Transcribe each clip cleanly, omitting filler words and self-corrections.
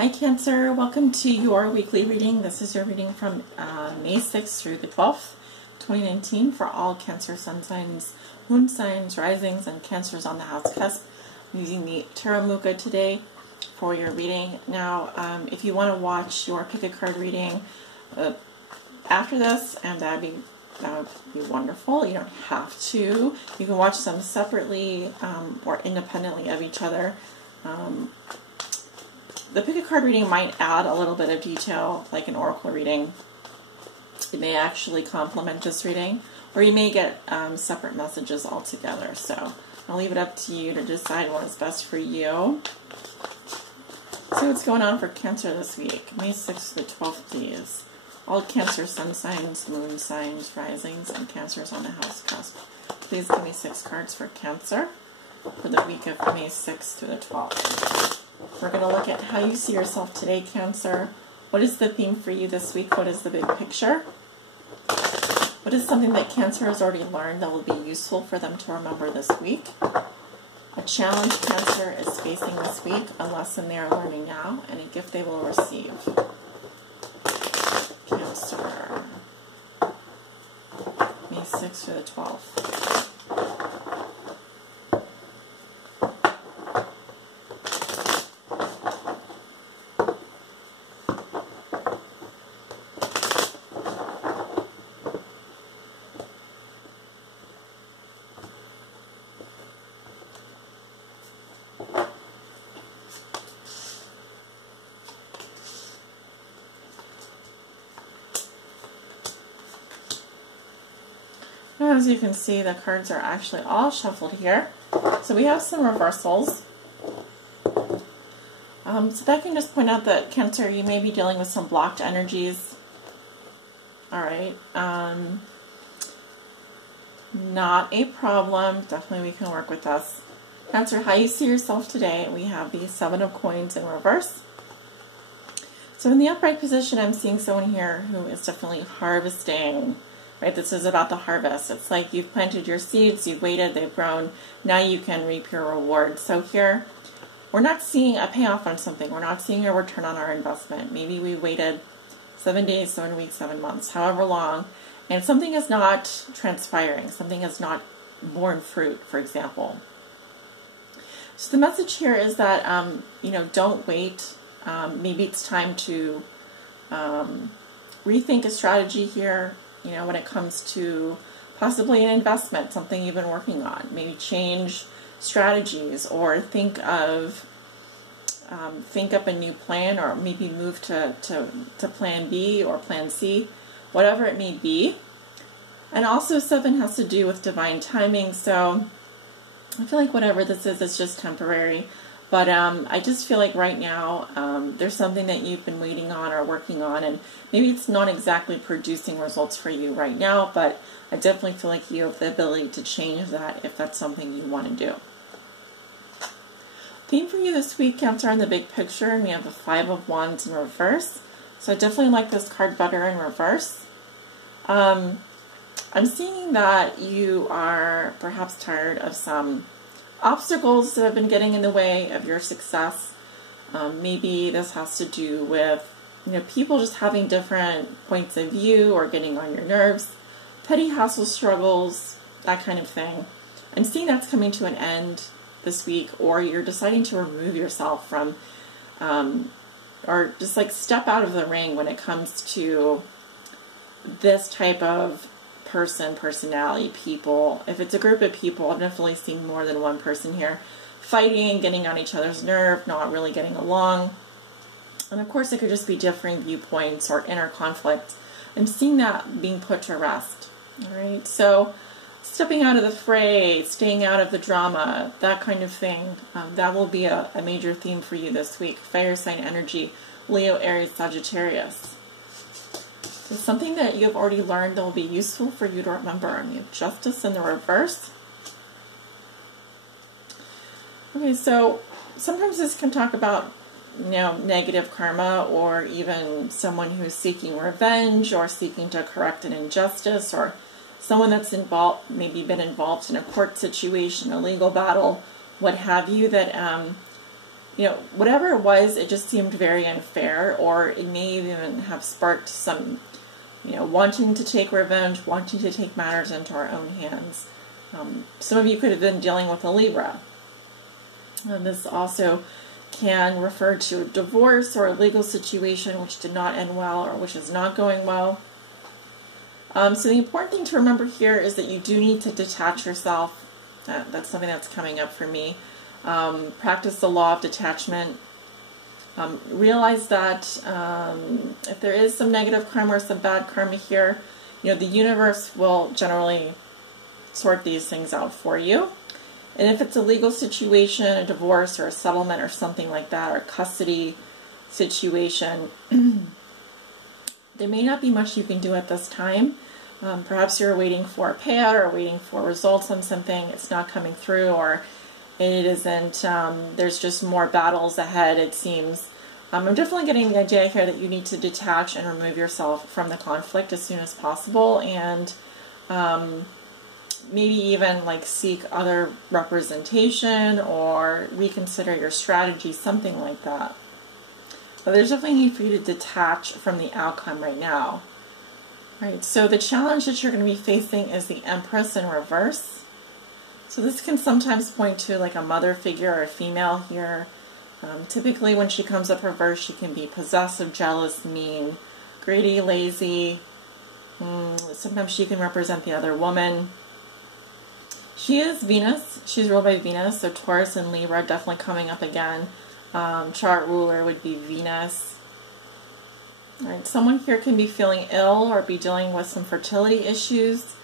Hi Cancer, welcome to your weekly reading. This is your reading from May 6th through the 12th, 2019 for all Cancer sun signs, moon signs, risings, and Cancers on the house cusp. I'm using the Tarot Mucha today for your reading. Now, if you want to watch your pick a card reading after this, and that would be wonderful. You don't have to. You can watch them separately or independently of each other. The pick a card reading might add a little bit of detail, like an oracle reading. It may actually complement this reading, or you may get separate messages altogether. So I'll leave it up to you to decide what is best for you. See what's going on for Cancer this week, May 6th to the 12th, please. All Cancer sun signs, moon signs, risings, and Cancers on the house cusp. Please give me 6 cards for Cancer for the week of May 6th through the 12th. We're going to look at how you see yourself today, Cancer. What is the theme for you this week? What is the big picture? What is something that Cancer has already learned that will be useful for them to remember this week? A challenge Cancer is facing this week, a lesson they are learning now, and a gift they will receive. Cancer, May 6th through the 12th. As you can see, the cards are actually all shuffled here. So we have some reversals. So that can just point out that Cancer, you may be dealing with some blocked energies. Alright. Not a problem. Definitely we can work with this. Cancer, how you see yourself today, we have the 7 of Coins in reverse. So in the upright position, I'm seeing someone here who is definitely harvesting. Right, this is about the harvest. It's like you've planted your seeds, you've waited, they've grown, now you can reap your reward. So here, we're not seeing a payoff on something. We're not seeing a return on our investment. Maybe we waited 7 days, 7 weeks, 7 months, however long, and something is not transpiring. Something has not borne fruit, for example. So the message here is that, don't wait. Maybe it's time to rethink a strategy here. When it comes to possibly an investment, something you've been working on, maybe change strategies or think up a new plan, or maybe move to plan B or plan C, whatever it may be. And also 7 has to do with divine timing, so I feel like whatever this is, it's just temporary. But I just feel like right now there's something that you've been waiting on or working on, and maybe it's not exactly producing results for you right now, but I definitely feel like you have the ability to change that if that's something you want to do. Theme for you this week, Cancer, in the big picture, and we have the 5 of Wands in reverse. So I definitely like this card better in reverse. I'm seeing that you are perhaps tired of some obstacles that have been getting in the way of your success. Maybe this has to do with people just having different points of view or getting on your nerves, petty hassle struggles, that kind of thing. I'm seeing that's coming to an end this week, or you're deciding to remove yourself from or just like step out of the ring when it comes to this type of personality, people. If it's a group of people, I'm definitely seeing more than one person here fighting, getting on each other's nerve, not really getting along. And of course, it could just be differing viewpoints or inner conflict. I'm seeing that being put to rest. All right, so stepping out of the fray, staying out of the drama, that kind of thing, that will be a major theme for you this week. Fire sign energy, Leo, Aries, Sagittarius. So something that you have already learned that will be useful for you to remember. And you have Justice in the reverse. Okay, so sometimes this can talk about, negative karma, or even someone who's seeking revenge or seeking to correct an injustice, or someone that's involved, maybe been involved in a court situation, a legal battle, what have you, that whatever it was, it just seemed very unfair, or it may even have sparked some, wanting to take revenge, wanting to take matters into our own hands. Some of you could have been dealing with a Libra. This also can refer to a divorce or a legal situation which did not end well or which is not going well. So the important thing to remember here is that you do need to detach yourself. That's something that's coming up for me. Practice the law of detachment. Realize that if there is some negative karma or some bad karma here, the universe will generally sort these things out for you. And if it's a legal situation, a divorce or a settlement or something like that, or a custody situation, there may not be much you can do at this time. Perhaps you're waiting for a payout or waiting for results on something. It's not coming through, or it isn't. There's just more battles ahead, it seems. I'm definitely getting the idea here that you need to detach and remove yourself from the conflict as soon as possible, and maybe even seek other representation or reconsider your strategy, something like that. But there's definitely a need for you to detach from the outcome right now. Right, so the challenge that you're going to be facing is the Empress in reverse. So this can sometimes point to a mother figure or a female here. Typically when she comes up reverse, she can be possessive, jealous, mean, greedy, lazy. Sometimes she can represent the other woman. She is Venus. She's ruled by Venus, so Taurus and Libra definitely coming up again. Chart ruler would be Venus. All right, someone here can be feeling ill or be dealing with some fertility issues.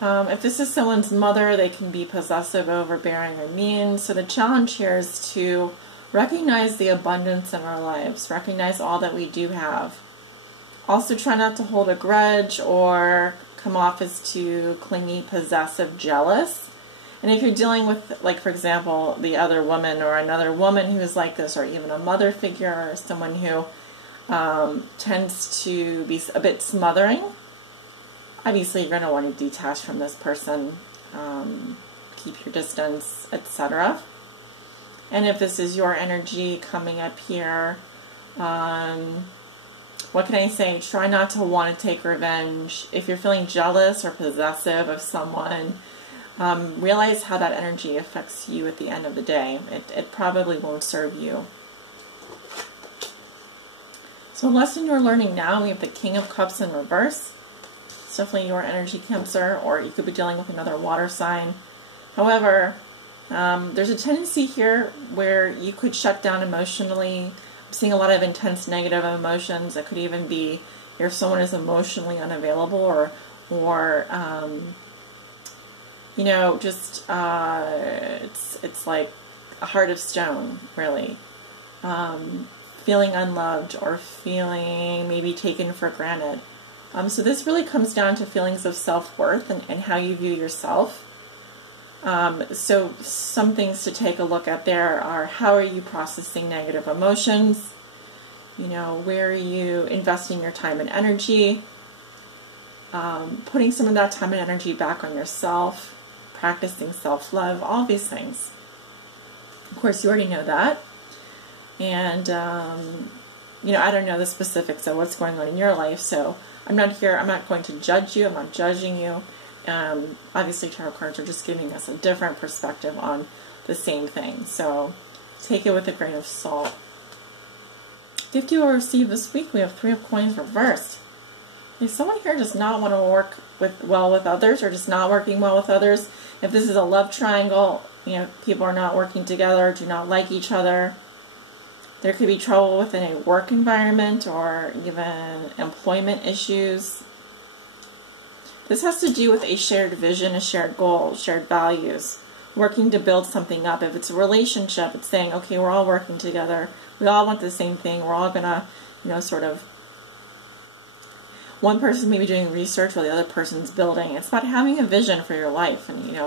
If this is someone's mother, they can be possessive, overbearing, or mean. So the challenge here is to recognize the abundance in our lives, recognize all that we do have. Also try not to hold a grudge or come off as too clingy, possessive, jealous. And if you're dealing with, for example, the other woman or another woman who is like this, or even a mother figure or someone who tends to be a bit smothering, obviously you're going to want to detach from this person, keep your distance, etc. And if this is your energy coming up here, what can I say? Try not to want to take revenge. If you're feeling jealous or possessive of someone, realize how that energy affects you at the end of the day. It probably won't serve you. So lesson you're learning now, we have the King of Cups in reverse. It's definitely your energy, Cancer, or you could be dealing with another water sign. However, there's a tendency here where you could shut down emotionally. I'm seeing a lot of intense negative emotions. It could even be if someone is emotionally unavailable, or it's like a heart of stone, really. Feeling unloved or feeling maybe taken for granted. So this really comes down to feelings of self-worth and how you view yourself. So some things to take a look at there are, how are you processing negative emotions? Where are you investing your time and energy? Putting some of that time and energy back on yourself, practicing self-love, all these things. Of course, you already know that. And, I don't know the specifics of what's going on in your life, so I'm not going to judge you, I'm not judging you. Obviously, tarot cards are just giving us a different perspective on the same thing, so take it with a grain of salt. Gift you will receive this week, we have 3 of Coins reversed. If someone here does not want to work well with others, or just not working well with others, if this is a love triangle, people are not working together, do not like each other. There could be trouble within a work environment or even employment issues. This has to do with a shared vision, a shared goal, shared values, working to build something up. If it's a relationship, it's saying, okay, we're all working together. We all want the same thing. We're all going to, one person may be doing research while the other person's building. It's about having a vision for your life and,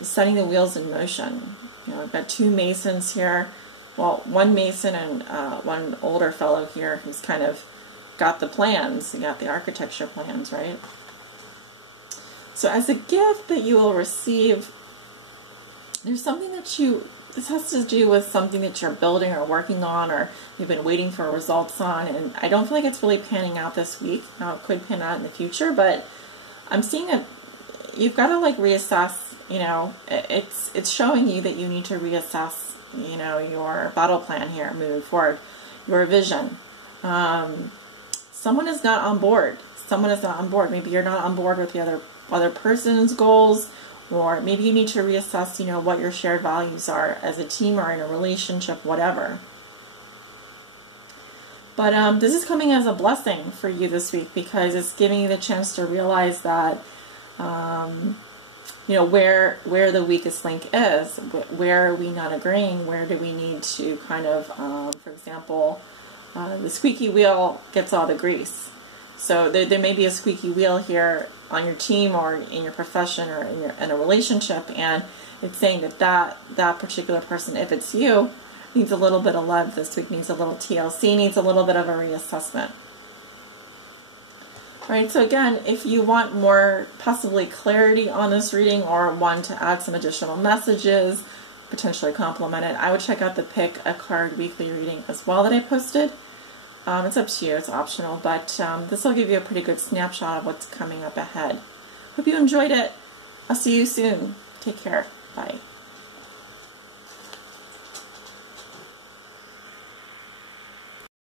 setting the wheels in motion. I've got 2 masons here. Well, one mason and one older fellow here who's kind of got the plans. You got the architecture plans, right? So as a gift that you will receive, there's something that you this has to do with something that you're building or working on, or you've been waiting for results on, and I don't feel like it's really panning out this week. Now, it could pan out in the future, but I'm seeing you've got to like reassess, you know, it's showing you that you need to reassess, you know, your battle plan here moving forward, your vision. Someone is not on board. Someone is not on board. Maybe you're not on board with the other person's goals, or maybe you need to reassess, you know, what your shared values are as a team or in a relationship, whatever. But this is coming as a blessing for you this week, because it's giving you the chance to realize that, you know, where the weakest link is. Where are we not agreeing? Where do we need to kind of, for example, the squeaky wheel gets all the grease. So there may be a squeaky wheel here on your team or in your profession or in a relationship, and it's saying that particular person, if it's you, needs a little bit of love this week, needs a little TLC, needs a little bit of a reassessment. All right, so again, if you want more possibly clarity on this reading, or want to add some additional messages, potentially complement it, I would check out the Pick a Card weekly reading as well that I posted. It's up to you, it's optional, but this will give you a pretty good snapshot of what's coming up ahead. Hope you enjoyed it. I'll see you soon. Take care. Bye.